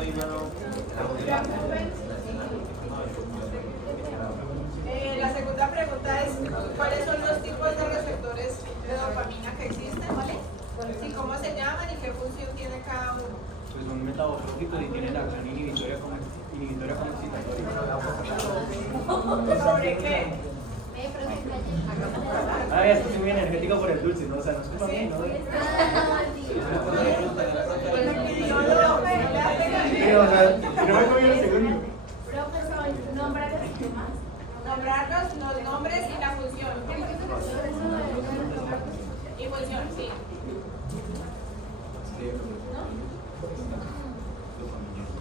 La segunda pregunta es, ¿cuáles son los tipos de receptores de dopamina que existen? ¿Vale? ¿Y cómo se llaman y qué función tiene cada uno? Pues son metabológicos y tienen acción inhibitoria como excitatoria. ¿Sobre qué? Ah, es que soy muy energético por el dulce, ¿no? O sea, no es culpa mía, ¿no? Sí, o sea, no me comí el segundo. Profesor, nombra los temas. Nombrarlos, los nombres y la función. Y función, sí.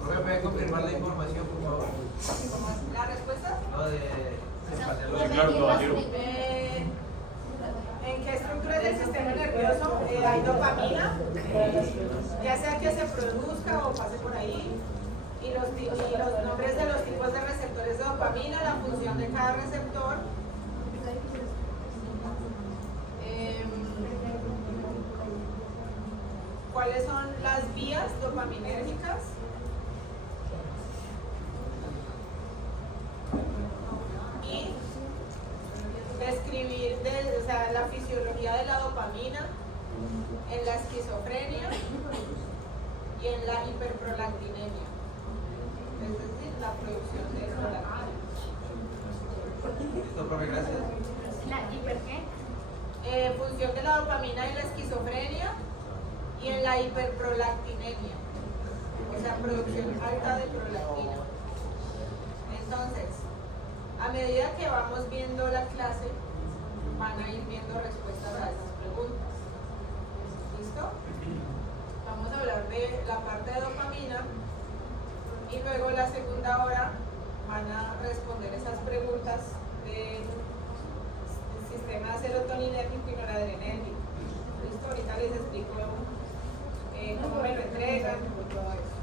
¿Me puede confirmar la información, por favor? ¿La respuesta? Lo de... ¿En qué estructuras del sistema nervioso hay dopamina? Ya sea que se produzca o pase por ahí. Y los nombres de los tipos de receptores de dopamina, la función de cada receptor. ¿Cuáles son las vías dopaminérgicas? Y describir la fisiología de la dopamina en la esquizofrenia y en la hiperprolactinemia, es decir, la producción de prolactina. Listo, profe, gracias. ¿La hiper qué? Función de la dopamina en la esquizofrenia y en la hiperprolactinemia, o sea, producción alta de prolactina. Entonces, a medida que vamos viendo la clase, van a ir viendo respuestas a esas preguntas. ¿Listo? Vamos a hablar de la parte de dopamina y luego la segunda hora van a responder esas preguntas del sistema serotoninérgico y noradrenérgico. ¿Listo? Ahorita les explico cómo me lo entregan y todo eso.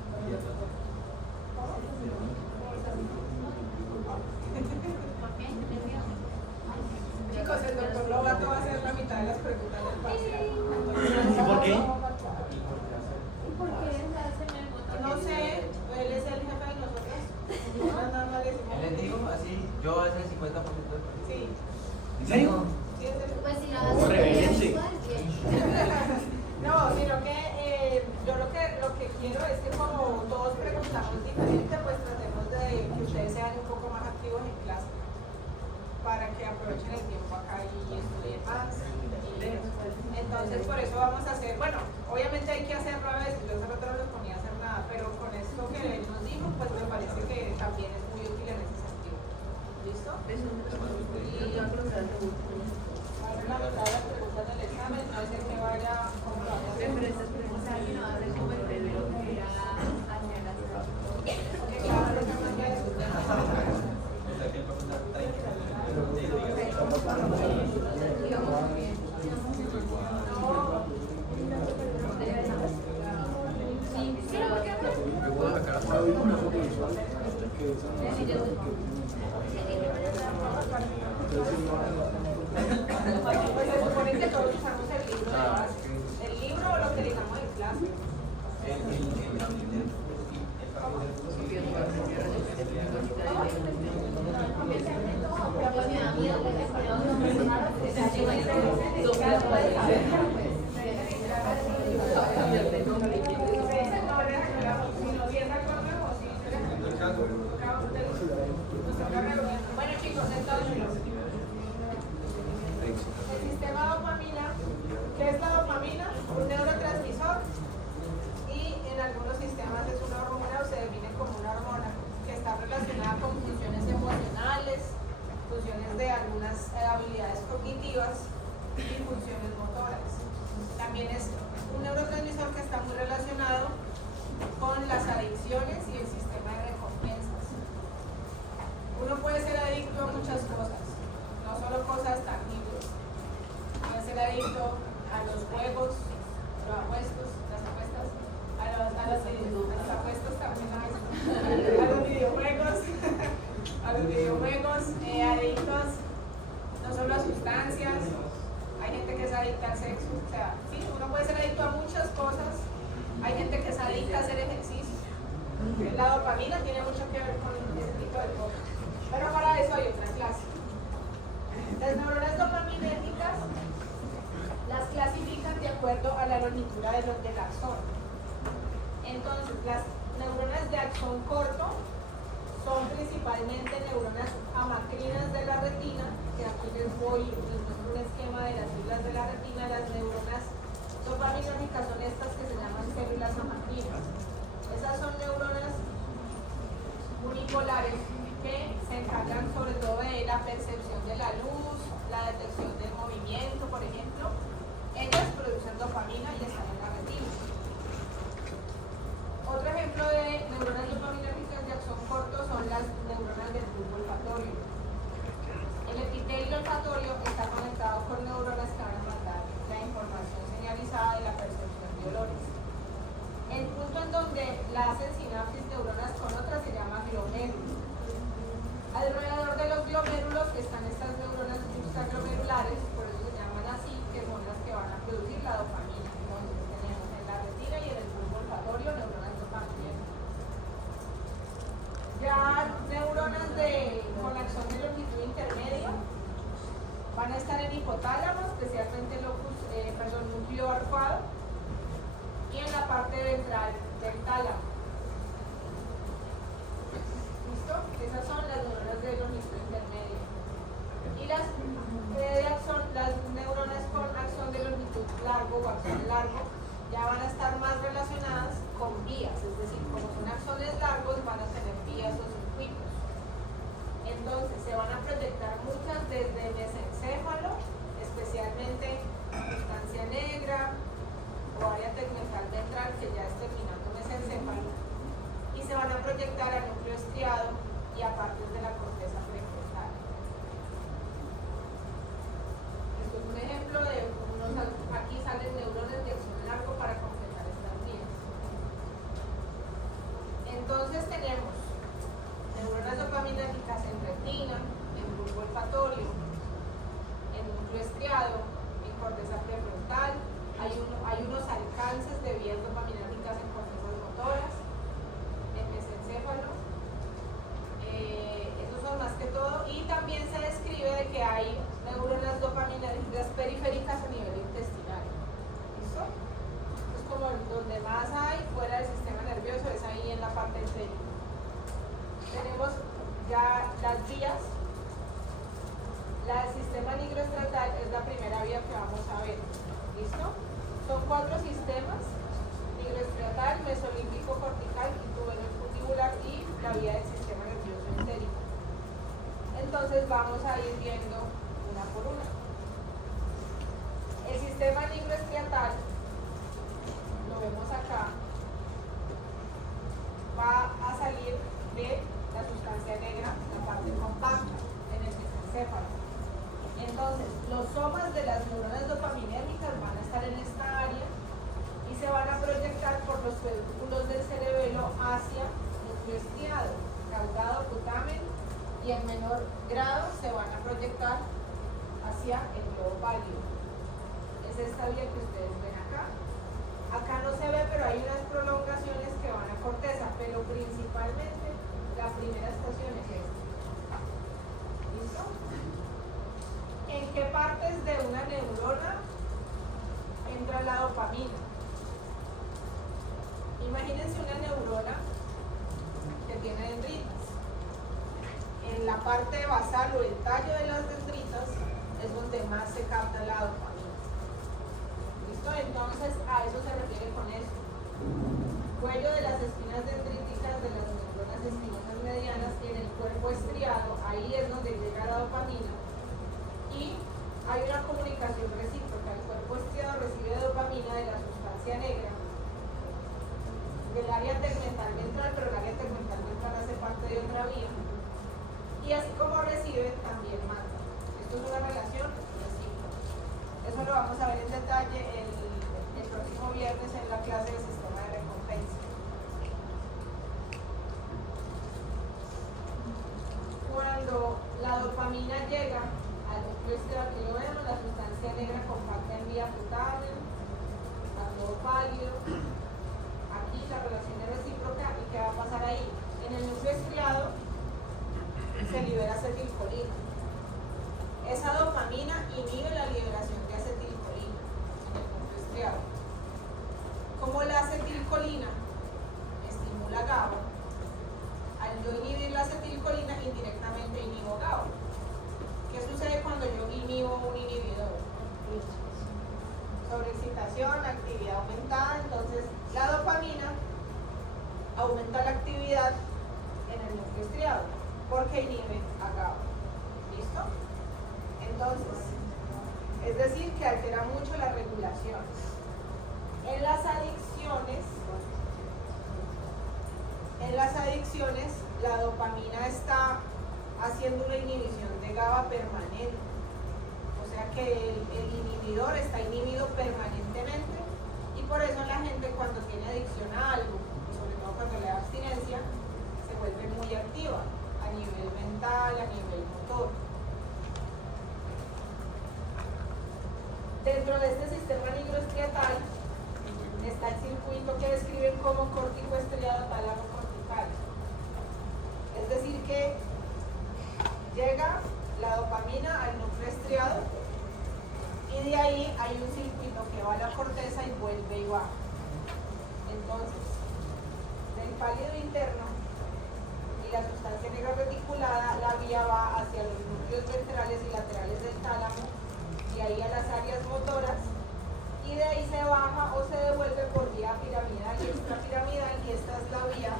Chicos, el doctor Lobato va a hacer la mitad de las preguntas del parcial. ¿Y por qué? No sé, él es el jefe de nosotros. Nada más le decimos. Les digo así, yo es el 50% del país. Sí. ¿En serio? Sí, es el... Pues si Oh, reverencia. No, sino que yo lo que quiero es que como todos preguntamos diferente, pues tratemos de que ustedes sean un poco más activos en clase para que aprovechen el tiempo acá y estudien más. Entonces por eso vamos a hacer, bueno, obviamente hay que hacerlo a veces, yo hace rato no les ponía a hacer nada, pero con esto que él nos dijo, pues me parece que también es muy útil en ese sentido. ¿Listo? Y ya creo que la mitad de las preguntas del examen, no es el que vaya con Pues se supone que todos usamos el libro de base. El libro o lo que digamos en clase. Bueno chicos, entonces el sistema dopamina, ¿qué es la dopamina? Un neurotransmisor y en algunos sistemas es una hormona o se define como una hormona que está relacionada con funciones emocionales, funciones de algunas habilidades cognitivas y funciones motoras. También es un neurotransmisor que está muy relacionado con las adicciones y el sistema de recompensas. Uno puede ser adicto a muchas cosas, no solo cosas tangibles. Puede ser adicto a los juegos, las apuestas también, a los videojuegos, adictos no solo a sustancias, hay gente que es adicta al sexo, o sea, sí, uno puede ser adicto a muchas cosas, hay gente que es adicta a hacer ejercicio, La dopamina tiene mucho que ver con ese tipo de cosas. Pero para eso hay otra clase. Las neuronas dopaminérgicas las clasifican de acuerdo a la longitud del axón. Entonces, las neuronas de axón corto son principalmente neuronas amacrinas de la retina, que aquí les muestro un esquema de las células de la retina. Las neuronas dopaminérgicas son estas que se llaman células amacrinas. Esas son neuronas unipolares que se encargan sobre todo de la percepción de la luz, la detección del movimiento, por ejemplo. Ellas producen dopamina y están en la retina. Otro ejemplo de neuronas dopaminérgicas de axón corto son las neuronas del bulbo olfatorio. El epitelio olfatorio está conectado con neuronas que van a mandar la información señalizada de la percepción de olores. El punto en donde la hacen sinapsis neuronas con otras se llama glomérulo. Alrededor de los glomérulos están estas neuronas juxtaglomerulares, por eso se llaman así, que son las que van a producir la dopamina. Entonces tenemos en la retina y en el bulbo olfatorio neuronas dopaminérgicas. Ya neuronas con axón de longitud intermedio van a estar en hipotálamo, especialmente núcleo arcuado, y en la parte ventral del tálamo. ¿Listo? Esas son las neuronas de longitud intermedia. Y las neuronas con axón de longitud largo o axón largo ya van a estar más relacionadas con vías, es decir, como son axones largos van a tener vías o circuitos. Entonces se van a proyectar muchas desde el mesencéfalo, especialmente sustancia negra o área tegmental ventral, que ya es terminando mesencéfalo, y se van a proyectar al núcleo estriado y a partes de la corteza prefrontal. Esto es un ejemplo de aquí salen neuronas de axón largo para completar estas vías. Entonces tenemos neuronas dopaminérgicas en retina, en bulbo olfatorio, en núcleo estriado, en corteza prefrontal. Hay unos alcances de vías dopaminérgicas en cortezas motoras, en mesencéfalo. Esos son más que todo. Y también se describe de que hay neuronas dopaminérgicas periféricas a nivel intestinal. ¿Listo? Es como donde más hay fuera del sistema nervioso, es ahí en la parte entérica. Tenemos ya las vías. La del sistema nigroestratal es la primera vía que vamos a ver. ¿Listo? Son 4 sistemas: nigroestratal, mesolímbico cortical, quinto-venocular y la vía del sistema nervioso entérico. Entonces vamos a ir viendo una por una. El sistema nigroestratal, lo vemos acá, va a salir de la sustancia negra, la parte compacta, en el mesencéfalo. Entonces, los somas de las neuronas dopaminérgicas van a estar en esta área y se van a proyectar por los pedúnculos del cerebelo hacia núcleo estriado, caudado, putamen, y en menor grado se van a proyectar hacia el globo pálido. Es esta vía que ustedes ven acá. Acá no se ve, pero hay unas prolongaciones que van a corteza, pero principalmente la primera estación es esta. ¿Listo? ¿En qué partes de una neurona entra la dopamina? Imagínense una neurona que tiene dendritas. En la parte basal o el tallo de las dendritas es donde más se capta la dopamina. ¿Listo? Entonces a eso se refiere con esto. Cuello de las espinas dendríticas de las neuronas espinosas medianas en el cuerpo estriado, ahí es donde llega la dopamina. Y hay una comunicación recíproca. El cuerpo estriado recibe dopamina de la sustancia negra, del área tegmental ventral, pero el área tegmental ventral hace parte de otra vía. Y así como recibe, también manda. Esto es una relación recíproca. Eso lo vamos a ver en detalle el próximo viernes en la clase del sistema de recompensa. Cuando la dopamina llega al núcleo estriado, aquí lo vemos, la sustancia negra compacta en vía putamen, a globo pálido. Aquí la relación es recíproca, y ¿qué va a pasar ahí? yo inhibir la acetilcolina, indirectamente inhibo GABA. ¿Qué sucede cuando yo inhibo un inhibidor? Sobreexcitación, actividad aumentada. Entonces la dopamina aumenta la actividad en el núcleo estriado porque inhibe a GABA. ¿Listo? Entonces, es decir, que altera mucho la regulación. En las adicciones, la dopamina está haciendo una inhibición de GABA permanente. O sea que el inhibidor está inhibido permanentemente y por eso la gente cuando tiene adicción a algo, sobre todo cuando le da abstinencia, se vuelve muy activa a nivel mental, a nivel motor. Dentro de este sistema nigroestriatal está el circuito que describen como corticoestriado tálamo cortical. Es decir que llega la dopamina al núcleo estriado y de ahí hay un circuito que va a la corteza y vuelve y baja. Entonces, del pálido interno y la sustancia negra reticulada, la vía va hacia los núcleos ventrales y laterales del tálamo y ahí a las áreas motoras y de ahí se baja o se devuelve por vía piramidal y extrapiramidal, y esta es la vía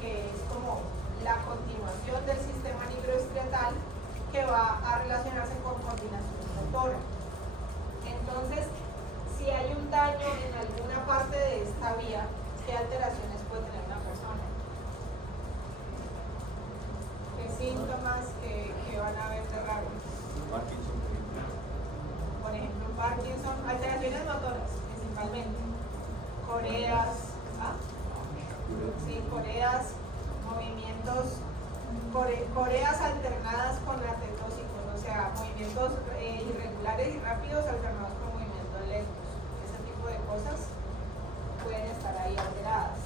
que es como la continuación del sistema nigroestriatal que va a relacionarse con coordinación motora. Entonces, si hay un daño en alguna parte de esta vía, ¿qué alteraciones puede tener una persona? ¿Qué síntomas que van a ver de raro? Por ejemplo, Parkinson, alteraciones motoras principalmente, coreas, coreas, movimientos, coreas alternadas con atetóxicos, o sea, movimientos irregulares y rápidos alternados con movimientos lentos. Ese tipo de cosas pueden estar ahí alteradas.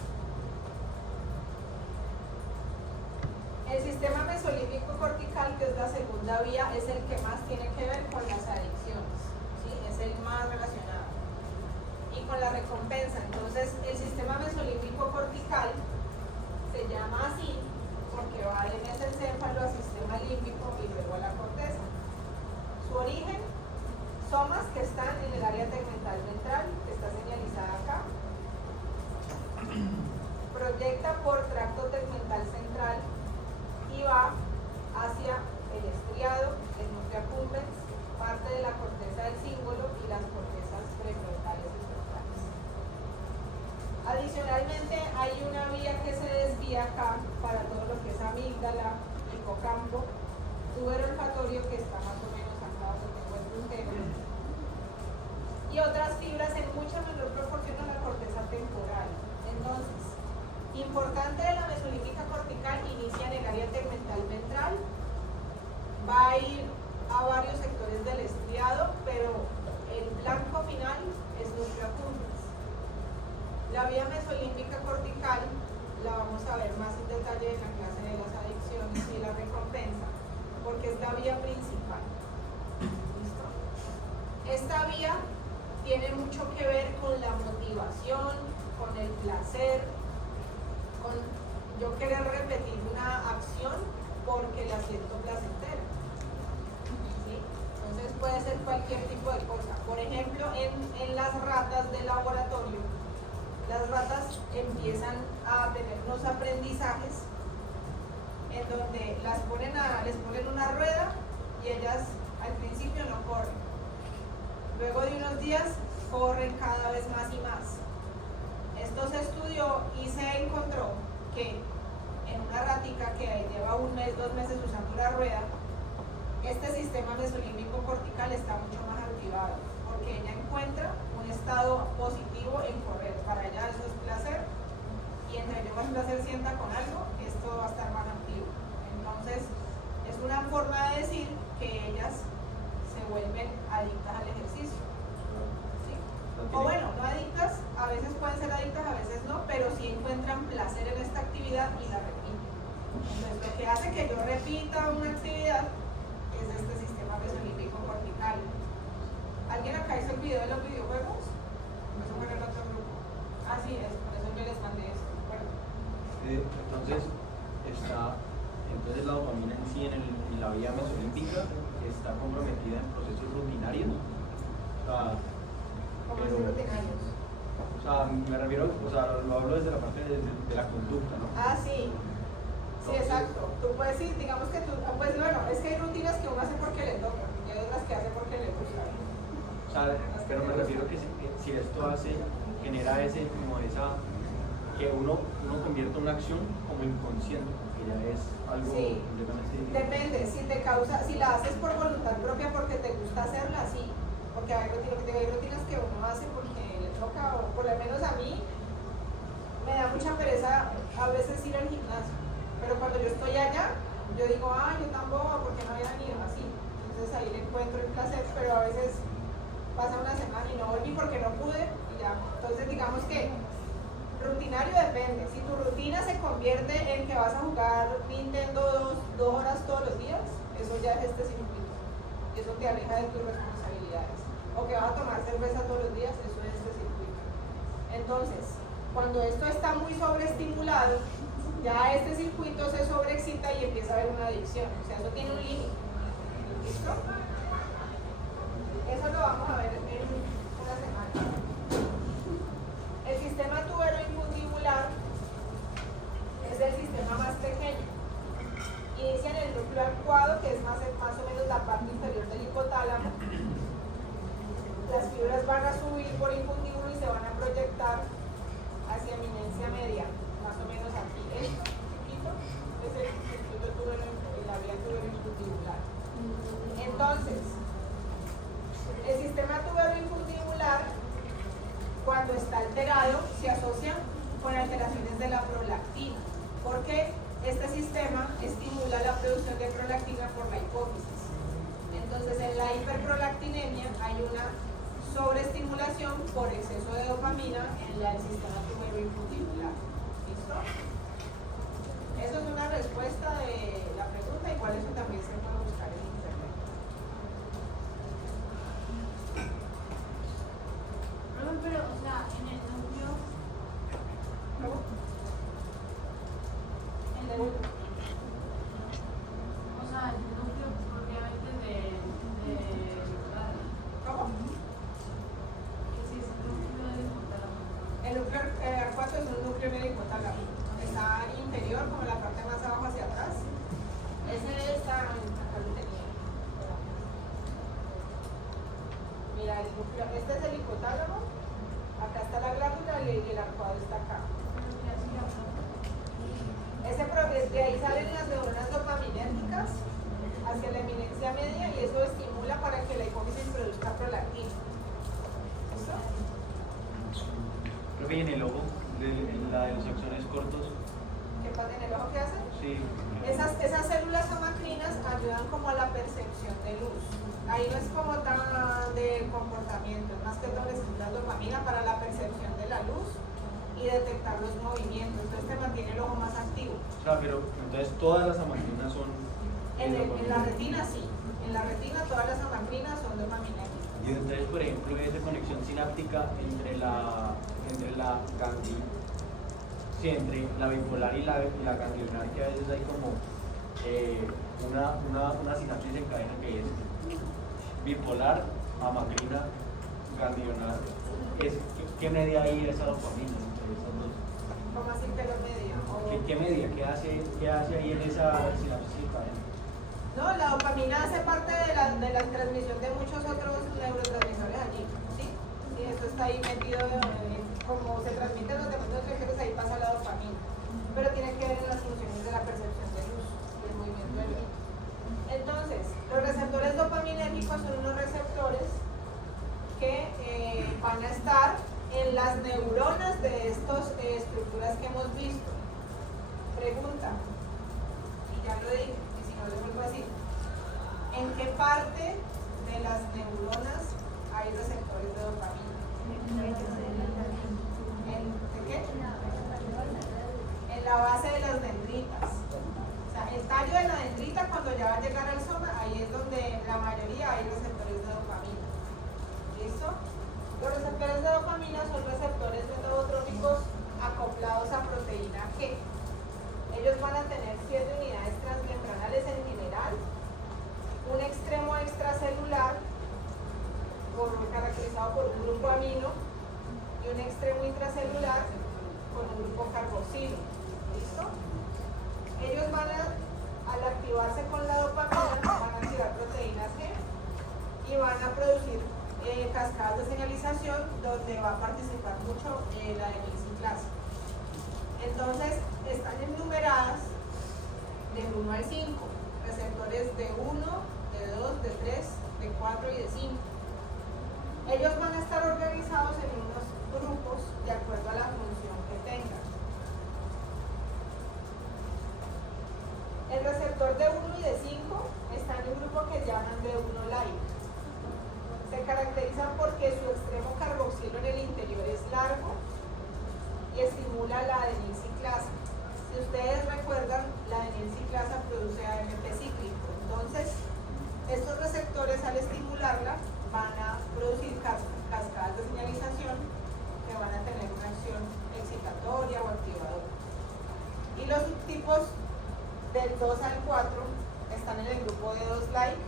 El sistema mesolímbico cortical, que es la segunda vía, es el que más tiene que ver con las adicciones, ¿sí? Es el más relacionado. Y con la recompensa. Entonces, el sistema mesolímbico cortical se llama así porque va del mesencéfalo al sistema límbico y luego a la corteza. Su origen, somas que están en el área tegmental ventral, que está señalizada acá. Proyecta por tracto tegmental central y va hacia el estriado, el núcleo accumbens, parte de la corteza del cíngulo y las cortezas prefrontales y frontales. Adicionalmente, hay una vía que se desvía acá para todo lo que es amígdala, hipocampo, tubo olfatorio que está más o menos acá donde tengo el puntero, y otras fibras en mucha menor proporción a la corteza temporal. Entonces, importante de la mesolímbica cortical, inicia en el área tegmental ventral, va a ir a varios sectores del estriado, pero el blanco final es núcleo accumbens. La vía mesolímbica cortical la vamos a ver más en detalle en la clase de las adicciones y la recompensa, porque es la vía principal. ¿Listo? Esta vía tiene mucho que ver con la motivación, con el placer, con yo querer repetir una acción porque la siento placentera. ¿Sí? Entonces puede ser cualquier tipo de cosa. Por ejemplo, en las ratas de laboratorio, las ratas empiezan a tener unos aprendizajes en donde les ponen una rueda y ellas al principio no corren. Luego de unos días corren cada vez más y más. Esto se estudió y se encontró que en una ratica que lleva 1 mes, 2 meses usando la rueda, este sistema mesolímbico cortical está mucho más activado, porque ella encuentra un estado positivo en correr. Para ella eso es placer, y entre yo más placer sienta con algo, esto va a estar más activo. Entonces, es una forma de decir que ellas se vuelven adictas al ejercicio. ¿Sí? O bueno, no adictas, a veces pueden ser adictas, a veces no, pero sí encuentran placer en esta actividad y la repiten. Entonces, lo que hace que yo repita una actividad es este sistema mesolímbico cortical. ¿Alguien acá hizo el video de los videojuegos? Eso fue en el otro grupo. Así es, por eso yo les mandé esto. Bueno. Entonces, está, entonces la dopamina en sí en la vía mesolímbica está comprometida en procesos rutinarios. Como Pero- así rutinarios. O sea, me refiero, o sea, lo hablo desde la parte de la conducta, ¿no? Ah, sí. Sí, exacto. Tú puedes ir, digamos que tú, pues bueno, es que hay rutinas que uno hace porque le toca y hay otras que hace porque le gusta. O sea, pero me refiero que si esto genera que uno convierta una acción como inconsciente, que ya es algo Sí. completamente distinto. Depende, si la haces por voluntad propia porque te gusta hacerla, sí. Porque hay rutinas que uno hace porque le toca, o por lo menos a mí me da mucha pereza a veces ir al gimnasio. Pero cuando yo estoy allá, yo digo, yo tampoco, porque no había ido así. Entonces ahí le encuentro el placer, pero a veces pasa una semana y no volví porque no pude y ya. Entonces digamos que rutinario depende. Si tu rutina se convierte en que vas a jugar Nintendo 2 horas todos los días, eso ya es este circuito. Y eso te aleja de tus responsabilidades. O que vas a tomar cerveza todos los días, eso es este circuito. Entonces, cuando esto está muy sobreestimulado, ya este circuito se sobreexcita y empieza a haber una adicción. O sea, eso tiene un límite. ¿Listo? Eso lo vamos a ver en una semana. El sistema tuberoinfundibular es el sistema más pequeño. Inicia en el núcleo arcuado, que es más o menos la parte inferior del hipotálamo. Las fibras van a subir por infundíbulo y se van a proyectar hacia eminencia media, más o menos aquí. Esto chiquito es el circuito la vía tuberoinfundibular. Entonces, el sistema tuberoinfundibular, cuando está alterado, se asocia con alteraciones de la prolactina, porque este sistema estimula la producción de prolactina por la hipófisis. Entonces, en la hiperprolactinemia hay una sobreestimulación por exceso de dopamina en el sistema tuberoinfundibular. ¿Listo? Eso es una respuesta de la pregunta, igual eso también se puede buscar en internet. Pero, o sea, en el núcleo, ¿Cómo? o sea, el núcleo propiamente ¿Cómo? sí, es el núcleo del hipotálamo. El núcleo arcuado es un núcleo medio hipotálamo. Está inferior, como la parte más abajo hacia atrás. Ese está acá lo tenía. Mira, el núcleo, este es el hipotálamo. Acá está la glándula y el arcuado está acá. De ahí salen las neuronas dopaminérgicas hacia la eminencia media y eso estimula para que la hipófisis produzca prolactina. ¿Listo? Creo que en el ojo, la de los axones cortos, ¿Qué pasa en el ojo que hace? sí. Esas células amacrinas ayudan como a la percepción de luz. Ahí no es como tan de comportamiento, es más que todo la dopamina para la percepción de la luz y detectar los movimientos. Entonces te mantiene el ojo más activo. O sea, pero entonces todas las amacrinas son... En la retina sí. En la retina todas las amacrinas son dopaminérgicas. Y entonces, por ejemplo, esa conexión sináptica entre la bipolar y la ganglionar, que a veces hay como una sinapsis en cadena que es bipolar, amacrina, ganglionar. ¿Qué media ahí esa dopamina entre esas dos? ¿Cómo así que lo media? ¿Qué media? ¿Qué hace ahí en esa sinapsis en cadena? No, la dopamina hace parte de la transmisión de muchos otros neurotransmisores allí. ¿Sí? Sí, eso está ahí metido, como se transmiten los demás neurotransmisores, ahí pasa la dopamina. Pero tiene que ver en las funciones de la percepción de luz y el movimiento del luz. Entonces, los receptores dopaminérgicos son unos receptores que van a estar en las neuronas de estas estructuras que hemos visto. Pregunta, y ya lo dije, y si no lo vuelvo a decir, ¿en qué parte de las neuronas hay receptores de dopamina? ¿En qué? En la base de las dendritas. O sea, el tallo de la dendrita, cuando ya va a llegar al soma, ahí es donde la mayoría hay receptores de dopamina. ¿Listo? Los receptores de dopamina son receptores neurotróficos acoplados a proteína G. Ellos van a tener donde va a participar mucho la denilciclasa. Entonces, están enumeradas del 1 al 5, receptores de 1, de 2, de 3, de 4 y de 5. Ellos van a estar organizados en unos grupos de acuerdo a la función que tengan. El receptor de 1 y de 5 está en un grupo que llaman de 1 like. Se caracterizan porque su extremo carboxilo en el interior es largo y estimula la adenilciclasa. Si ustedes recuerdan, la adenilciclasa produce AMP cíclico. Entonces, estos receptores al estimularla van a producir cascadas de señalización que van a tener una acción excitatoria o activadora. Y los subtipos del 2 al 4 están en el grupo de 2 like.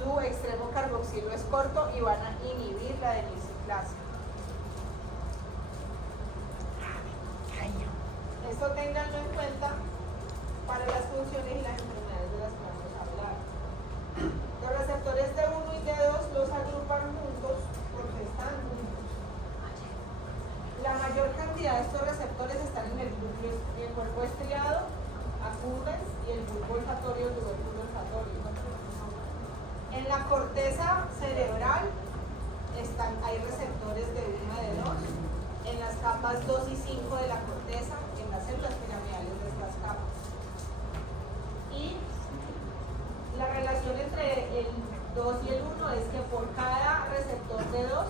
Su extremo carboxilo es corto y van a inhibir la adenilciclasa. Esto ténganlo en cuenta para las funciones y las enfermedades de las que vamos a hablar. Los receptores de 1 y de 2 los agrupan juntos porque están juntos. La mayor cantidad de estos receptores están en el cuerpo estriado, accumbens y el bulbo olfatorio, tubérculo olfatorio. En la corteza cerebral hay receptores de 1 y de 2. En las capas 2 y 5 de la corteza, en las células piramidales de estas capas. Y la relación entre el 2 y el 1 es que por cada receptor de 2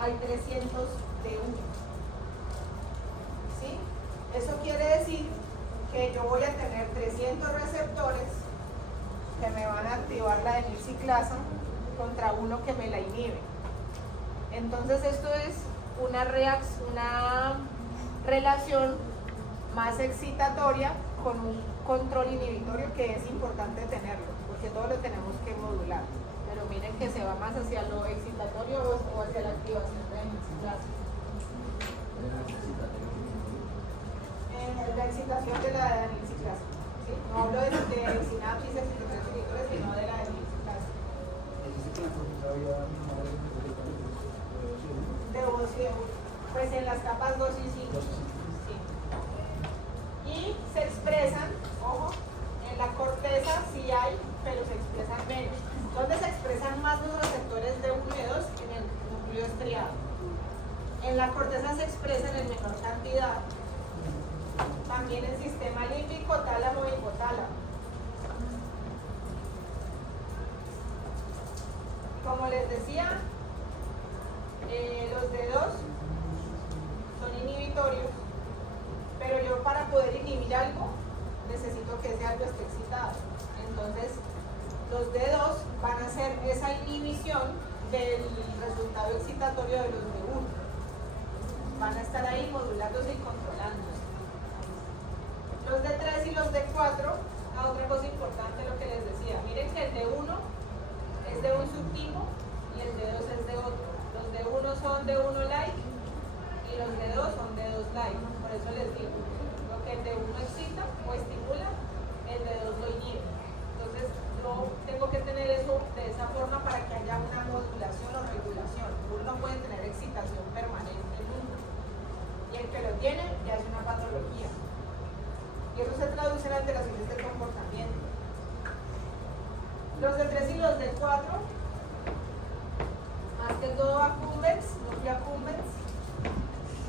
hay 300 de 1. ¿Sí? Eso quiere decir que yo voy a tener 300 receptores que me van a activar la denilciclasa contra uno que me la inhibe. Entonces esto es una relación más excitatoria con un control inhibitorio que es importante tenerlo, porque todo lo tenemos que modular. Pero miren que se va más hacia lo excitatorio o hacia la activación de denilciclasa. La excitación de la denilciclasa. ¿Sí? No hablo de sinapsis, excitaciones inhibitores, sino de la denilciclasa. Pues en las capas 2 y 5. Sí. Y se expresan, ojo, en la corteza sí hay, pero se expresan menos. ¿Dónde se expresan más los receptores de 1 y de 2? En el núcleo estriado. En la corteza se expresan en menor cantidad. También en sistema límbico, tálamo y hipotálamo. Como les decía, los dedos son inhibitorios, pero yo para poder inhibir algo necesito que ese algo esté excitado. Entonces, los dedos van a hacer esa inhibición del resultado excitatorio de los de 1. Van a estar ahí modulándose y controlándose. Los de 3 y los de 4, otra cosa importante lo que les decía, miren que el de 1 es de un subtipo y el de 2 es de otro. Los de 1 son de 1 like y los de 2 son de 2 like. Por eso les digo, lo que el de 1 excita o estimula, el de 2 lo inhibe. Entonces yo tengo que tener eso de esa forma para que haya una modulación o regulación. Uno no puede tener excitación permanente nunca. Y el que lo tiene ya es una patología. Y eso se traduce en alteraciones del comportamiento. Los de 3 y los de 4, más que todo accumbens, núcleo accumbens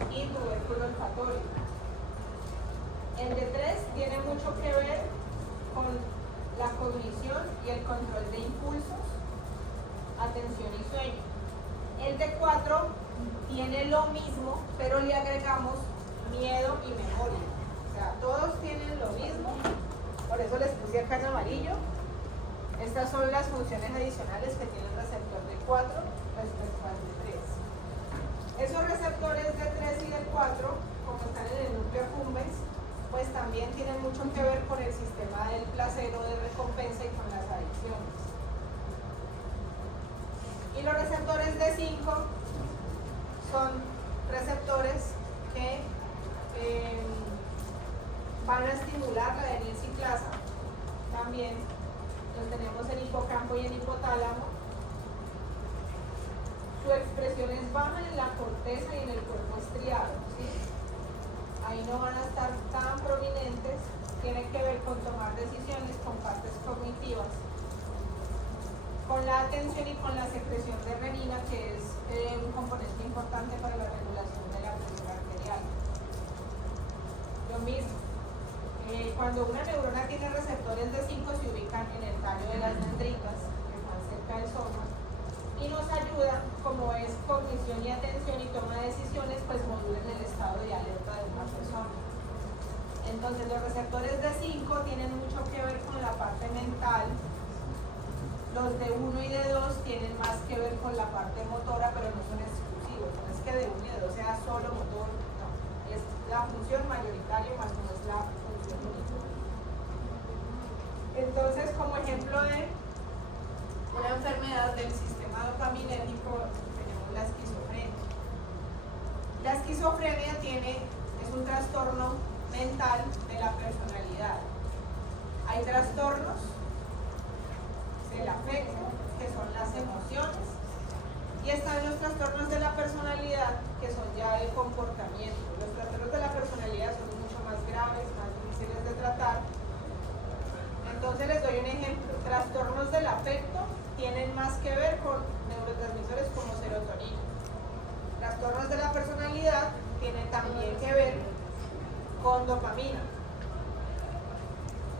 y tubérculo olfatorio. El de 3 tiene mucho que ver con la cognición y el control de impulsos, atención y sueño. El de 4 tiene lo mismo, pero le agregamos miedo y memoria. O sea, todos tienen lo mismo, por eso les puse acá en amarillo. Estas son las funciones adicionales que tiene el receptor de 4 respecto al de 3. Esos receptores de 3 y de 4, como están en el núcleo accumbens, pues también tienen mucho que ver con el sistema del placer o de recompensa y con las adicciones. Y los receptores de 5 son receptores que van a estimular la denilciclasa. También los tenemos en hipocampo y en hipotálamo. Su su expresión es baja en la corteza y en el cuerpo estriado, ¿sí? Ahí no van a estar tan prominentes, tienen que ver con tomar decisiones con partes cognitivas, con la atención y con la secreción de renina, que es un componente importante para la regulación de la presión arterial. Lo mismo, cuando una neurona tiene receptores de 5 se ubican en el tallo de las dendritas, que están cerca del soma, y nos ayudan, como es cognición y atención y toma de decisiones, pues modulan el estado de alerta de una persona. Entonces los receptores de 5 tienen mucho que ver con la parte mental, los de 1 y de 2 tienen más que ver con la parte motora, pero no son exclusivos, no es que de 1 y de 2 sea solo motor, no, es la función mayoritaria más no es la función única. Entonces, como ejemplo de una enfermedad del sistema dopaminérgico tenemos la esquizofrenia. La esquizofrenia es un trastorno mental de la personalidad. Hay trastornos del afecto, que son las emociones, y están los trastornos de la personalidad, que son ya el comportamiento. Los trastornos de la personalidad son mucho más graves, más difíciles de tratar. Entonces les doy un ejemplo. Trastornos del afecto tienen más que ver con neurotransmisores como serotonina. Trastornos de la personalidad tienen también que ver con dopamina.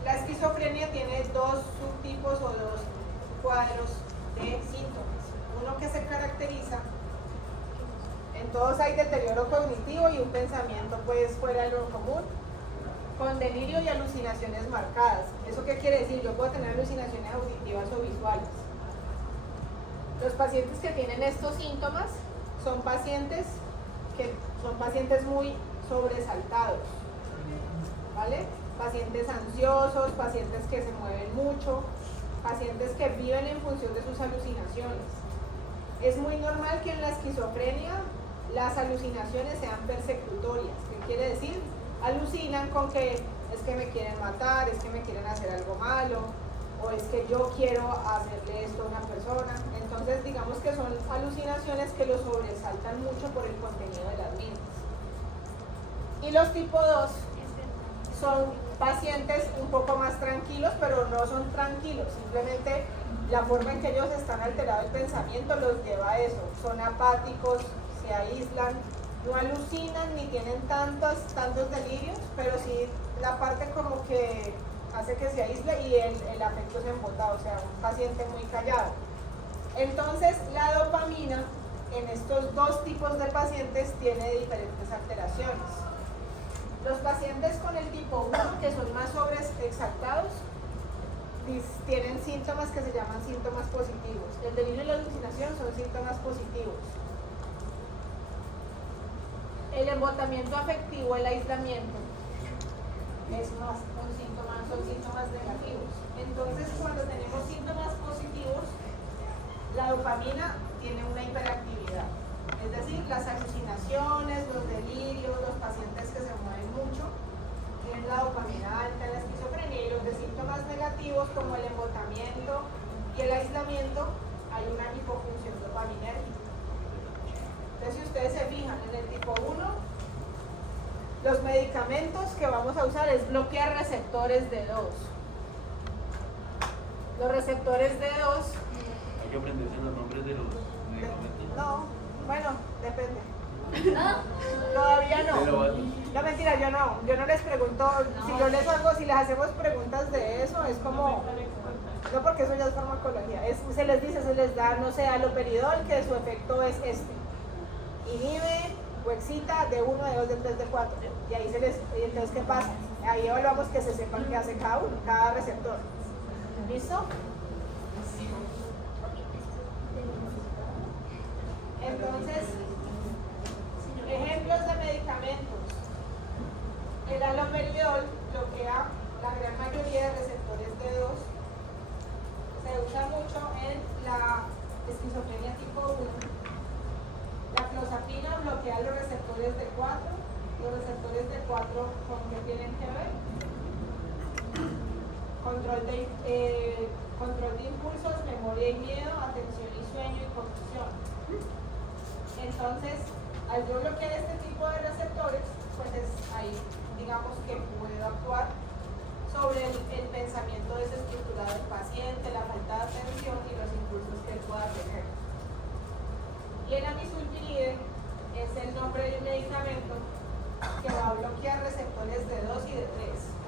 La esquizofrenia tiene dos subtipos o dos cuadros de síntomas. Uno que se caracteriza, en todos hay deterioro cognitivo y un pensamiento pues fuera de lo común, con delirio y alucinaciones marcadas. ¿Eso qué quiere decir? Yo puedo tener alucinaciones auditivas o visuales. Los pacientes que tienen estos síntomas son pacientes muy sobresaltados, ¿vale? Pacientes ansiosos, pacientes que se mueven mucho, pacientes que viven en función de sus alucinaciones. Es muy normal que en la esquizofrenia las alucinaciones sean persecutorias. ¿Qué quiere decir? Alucinan con que es que me quieren matar, es que me quieren hacer algo malo, o es que yo quiero hacerle esto a una persona. Entonces digamos que son alucinaciones que lo sobresaltan mucho por el contenido de las mismas. Y los tipo 2 son pacientes un poco más tranquilos, pero no son tranquilos, simplemente la forma en que ellos están alterados el pensamiento los lleva a eso. Son apáticos, se aíslan, no alucinan ni tienen tantos delirios, pero sí la parte como que hace que se aísle y el afecto se embota, o sea, un paciente muy callado. Entonces la dopamina en estos dos tipos de pacientes tiene diferentes alteraciones. Los pacientes con el tipo 1, que son más sobreexaltados, tienen síntomas que se llaman síntomas positivos. El delirio y la alucinación son síntomas positivos. El embotamiento afectivo, el aislamiento, son síntomas negativos. Entonces, cuando tenemos síntomas positivos, la dopamina tiene una hiperactividad. Es decir, las alucinaciones, los delirios, los pacientes que se mueven mucho, tienen la dopamina alta en la esquizofrenia, y los de síntomas negativos como el embotamiento y el aislamiento, hay una hipofunción dopaminérgica. Entonces, si ustedes se fijan en el tipo 1, los medicamentos que vamos a usar es bloquear receptores D2. Los receptores D2... Hay que aprenderse los nombres de los medicamentos. No, bueno, depende. Todavía no. No, mentira, yo no les pregunto, si yo les hago, si les hacemos preguntas de eso, es como, no, porque eso ya es farmacología, se les da, no sé, haloperidol, que su efecto es este, inhibe o excita de 1, de 2, de 3, de 4, y ahí entonces ¿qué pasa? Ahí evaluamos que se sepan qué hace cada uno, cada receptor. ¿Listo? Entonces, ejemplos de medicamentos. El haloperidol bloquea la gran mayoría de receptores D2. Se usa mucho en la esquizofrenia tipo 1. La clozapina bloquea los receptores D4. Los receptores D4, ¿con qué tienen que ver? Control de impulsos, memoria y miedo, atención y sueño y confusión. Entonces, al yo bloquear este tipo de receptores, pues es ahí, digamos que puedo actuar sobre el pensamiento desestructurado del paciente, la falta de atención y los impulsos que él pueda tener. Y el amisulpiride es el nombre del medicamento que va a bloquear receptores de 2 y de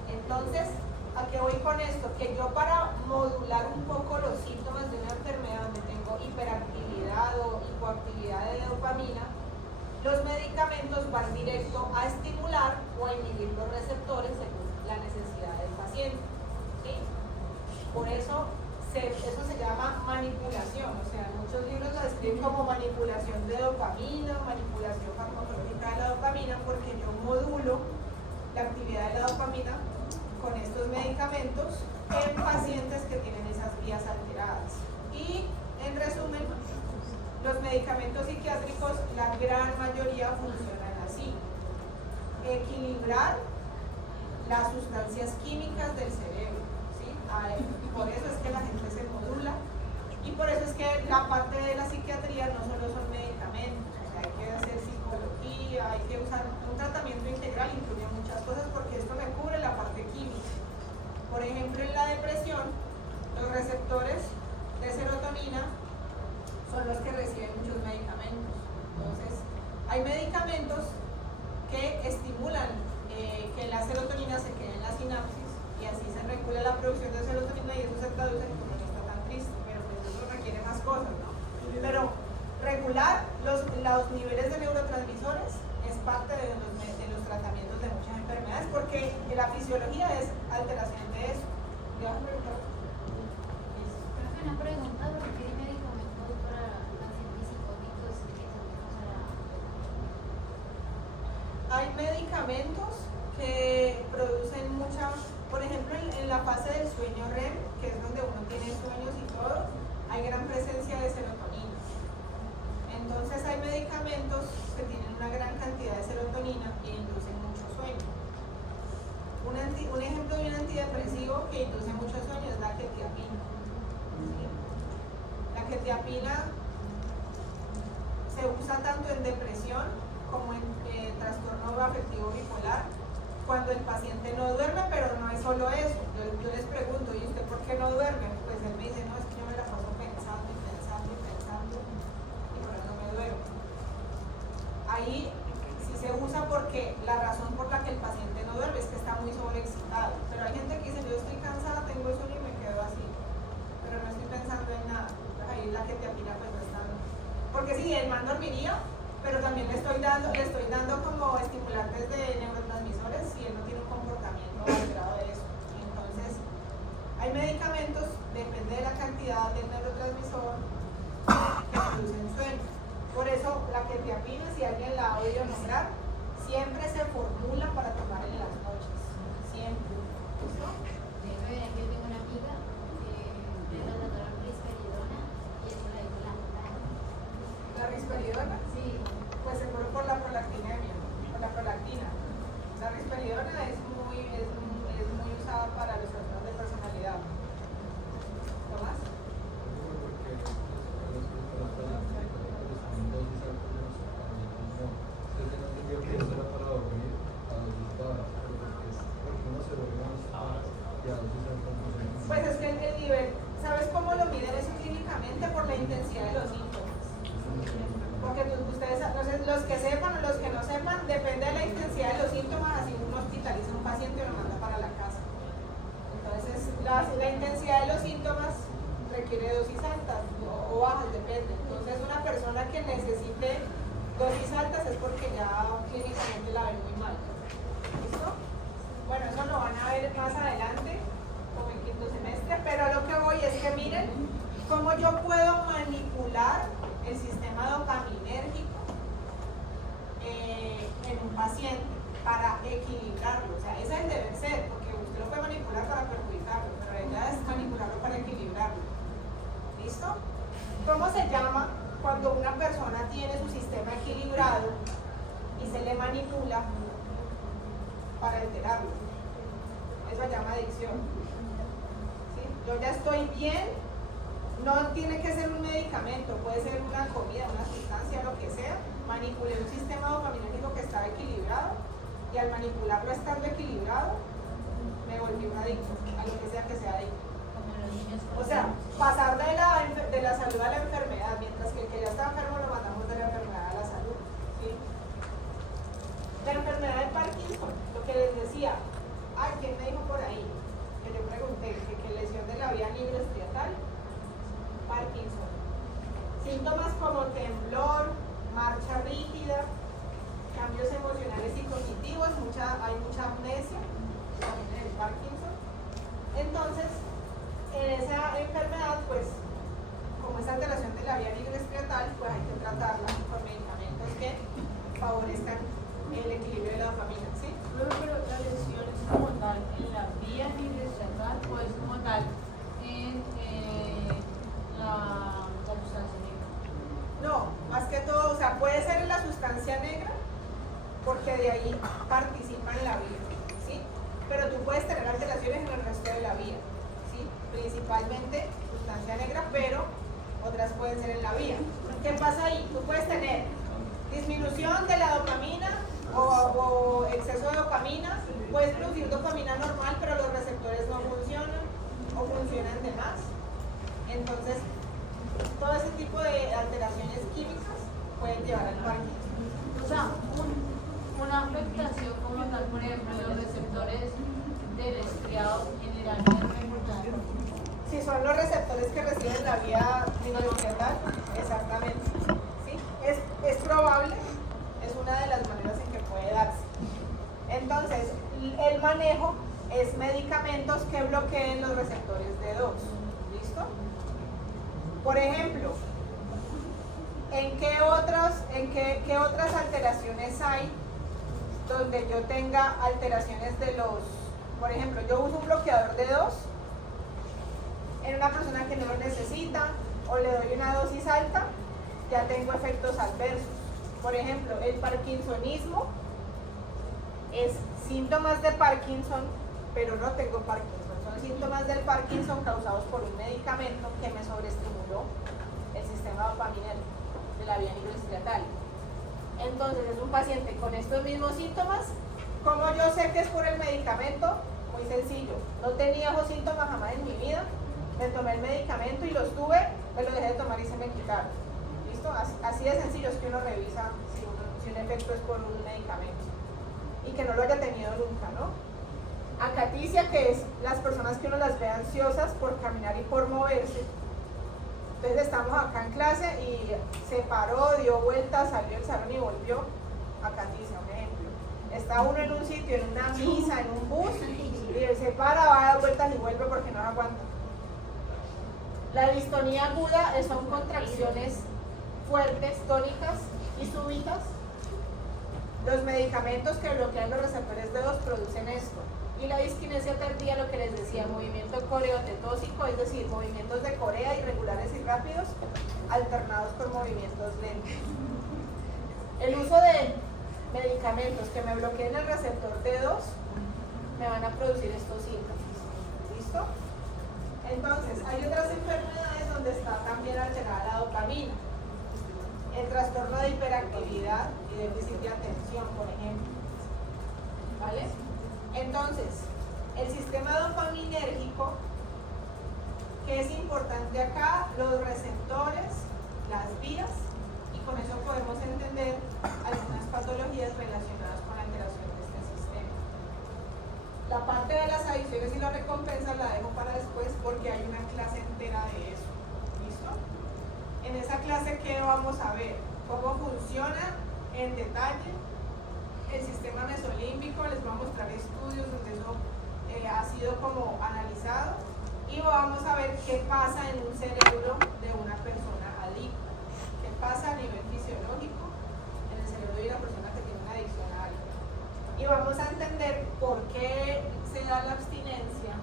3. Entonces, ¿a qué voy con esto? Que yo para modular un poco los síntomas de una enfermedad donde tengo hiperactividad o hipoactividad de dopamina, los medicamentos van directo a estimular o a inhibir los receptores según la necesidad del paciente. ¿Sí? Por eso eso se llama manipulación, o sea, muchos libros lo describen como manipulación de dopamina, manipulación farmacológica de la dopamina, porque yo modulo la actividad de la dopamina con estos medicamentos en pacientes que tienen esas vías alteradas. Y en resumen, los medicamentos psiquiátricos, la gran mayoría funcionan así: equilibrar las sustancias químicas del cerebro. Por eso es que la gente se modula y por eso es que la parte de la psiquiatría no solo son medicamentos, o sea, hay que hacer psicología, hay que usar un tratamiento integral, incluye muchas cosas porque esto me cubre la parte química. Por ejemplo, en la depresión, los receptores de serotonina son los que reciben muchos medicamentos. Entonces, hay medicamentos que estimulan que la serotonina se quede en la sinapsis y así se regula la producción de serotonina y eso se traduce en que uno no está tan triste, pero pues eso requiere más cosas, ¿no? Pero regular los niveles de neurotransmisores es parte de los tratamientos de muchas enfermedades porque la fisiología es alteración de eso. Una pregunta, ¿por qué hay medicamentos para pacientes psicóticos que son Hay medicamentos que producen mucha, por ejemplo, en la fase del sueño REM, que es donde uno tiene sueños y todo, hay gran presencia de serotonina. Entonces hay medicamentos que tienen una gran cantidad de serotonina y inducen mucho sueño. Un ejemplo de un antidepresivo que induce mucho sueño es la quetiapina. ¿Sí? La quetiapina se usa tanto en depresión como en trastorno afectivo bipolar, cuando el paciente no duerme, pero no es solo eso. Yo les pregunto, ¿y usted por qué no duerme? Pues él me dice, no, es que yo me la paso pensando y pensando y pensando y por eso no me duermo. Ahí sí se usa porque la razón por la que el paciente no duerme es que está muy sobreexcitado. Pero hay gente que dice, yo estoy cansada, tengo sueño y me quedo así, pero no estoy pensando en nada. Entonces ahí la quetiapina pues no está. Porque sí, el man dormiría, pero también le estoy dando como estimulantes de neurotransmisores si él no tiene un comportamiento alterado de eso. Entonces, hay medicamentos, depende de la cantidad del neurotransmisor, que producen sueño. Por eso, la quetiapina, si alguien la ha oído nombrar, siempre se formula para tomar en las noches. Siempre. ¿Listo? Yo tengo una amiga que es la doctora risperidona y eso la dijo la montaña. ¿La risperidona? Sí. Pues seguro por la prolactinemia, por la prolactina. La risperidona es muy usada para los trastornos de personalidad. ¿Tomás? Pues es que el nivel, ¿sabes cómo lo miden eso clínicamente? Por la intensidad de los síntomas. Porque ustedes, entonces, los que sepan o los que no sepan, depende de la intensidad de los síntomas, así uno hospitaliza a un paciente y lo manda para la casa. Entonces, la intensidad de los síntomas requiere dosis altas o bajas, depende. Entonces, una persona que necesite dosis altas es porque ya clínicamente la ven muy mal. ¿Listo? Bueno, eso lo van a ver más adelante, como en quinto semestre, pero a lo que voy es que miren cómo yo puedo manipular el sistema dopaminérgico en un paciente para equilibrarlo. O sea, ese es el deber ser, porque usted lo puede manipular para perjudicarlo, pero la idea es manipularlo para equilibrarlo. ¿Listo? ¿Cómo se llama cuando una persona tiene su sistema equilibrado y se le manipula para alterarlo? Eso se llama adicción. ¿Sí? Yo ya estoy bien no tiene que ser un medicamento, puede ser una comida, una sustancia, lo que sea. Manipulé un sistema dopaminérgico que estaba equilibrado y al manipularlo estando equilibrado me volví un adicto, a lo que sea adicto. Como los niños. O sea, pasar de la salud a la enfermedad, mientras que el que ya está enfermo lo mandamos de la enfermedad a la salud. ¿Sí? La enfermedad de Parkinson, lo que les decía, ay, ¿quién me dijo por ahí? Que yo pregunté, que lesión de la vía nigroestriatal, Parkinson. Síntomas como temblor, marcha rígida, cambios emocionales y cognitivos, hay mucha amnesia, también en el Parkinson. Entonces, en esa enfermedad, pues, como es alteración de la vía nigroestriatal, pues hay que tratarla con medicamentos que favorezcan el equilibrio de la dopamina, ¿sí? Pero la lesión es como tal en la vía nigroestriatal o es como tal en la sustancia negra. No, más que todo, o sea, puede ser en la sustancia negra, porque de ahí participa en la vía, ¿sí? Pero tú puedes tener alteraciones en el resto de la vía, ¿sí? Principalmente sustancia negra, pero otras pueden ser en la vía. ¿Qué pasa ahí? Tú puedes tener disminución de la dopamina o exceso de dopamina, puedes producir dopamina normal, pero los receptores no funcionan o funcionan de más. Entonces, todo ese tipo de alteraciones químicas pueden llevar al Parkinson. O sea, una afectación como tal, por ejemplo, en los receptores del estriado generalmente importante. Si son los receptores que reciben la vía nigroestriatal, exactamente. ¿Sí? Es probable, es una de las maneras en que puede darse. Entonces, el manejo es medicamentos que bloqueen los receptores D2. ¿Listo? Por ejemplo, ¿en qué otras alteraciones hay donde yo tenga alteraciones de los... Por ejemplo, yo uso un bloqueador D2 en una persona que no lo necesita o le doy una dosis alta, ya tengo efectos adversos. Por ejemplo, el parkinsonismo es síntomas de Parkinson, pero no tengo Parkinson. Son síntomas del Parkinson causados por un medicamento que me sobreestimuló el sistema dopaminérgico de la vía nigroestriatal. Entonces es un paciente con estos mismos síntomas. ¿Cómo yo sé que es por el medicamento? Muy sencillo. No tenía esos síntomas jamás en mi vida. Me tomé el medicamento y los tuve, me lo dejé de tomar y se me quitaron. ¿Listo? Así de sencillo es que uno revisa si un efecto es por un medicamento. Y que no lo haya tenido nunca, ¿no? Acaticia, que es las personas que uno las ve ansiosas por caminar y por moverse. Entonces estamos acá en clase y se paró, dio vueltas, salió del salón y volvió. Acaticia, un ejemplo. Está uno en un sitio, en una misa, en un bus, y se para, va a dar vueltas y vuelve porque no aguanta. La distonía aguda son contracciones fuertes, tónicas y súbitas. Los medicamentos que bloquean los receptores D2 producen esto. Y la disquinesia tardía, lo que les decía, movimiento coreotetósico, es decir, movimientos de corea irregulares y rápidos, alternados con movimientos lentos. El uso de medicamentos que me bloqueen el receptor D2 me van a producir estos síntomas. ¿Listo? Entonces, hay otras enfermedades donde está también alterada la dopamina. El trastorno de hiperactividad y déficit de atención, por ejemplo. ¿Vale? Entonces, el sistema dopaminérgico, que es importante acá, los receptores, las vías, y con eso podemos entender algunas patologías relacionadas con la alteración de este sistema. La parte de las adicciones y las recompensas la dejo para después porque hay una clase entera de eso. ¿Listo? En esa clase, ¿qué vamos a ver? Cómo funciona en detalle el sistema mesolímbico. Les voy a mostrar estudios donde eso ha sido como analizado y vamos a ver qué pasa en un cerebro de una persona adicta, qué pasa a nivel fisiológico en el cerebro de una persona que tiene una adicción a algo. Y vamos a entender por qué se da la abstinencia,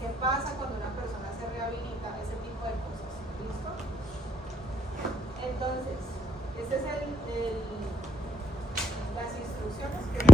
qué pasa cuando una persona se rehabilita, ese tipo de cosas. ¿Listo? Entonces, este es las instrucciones que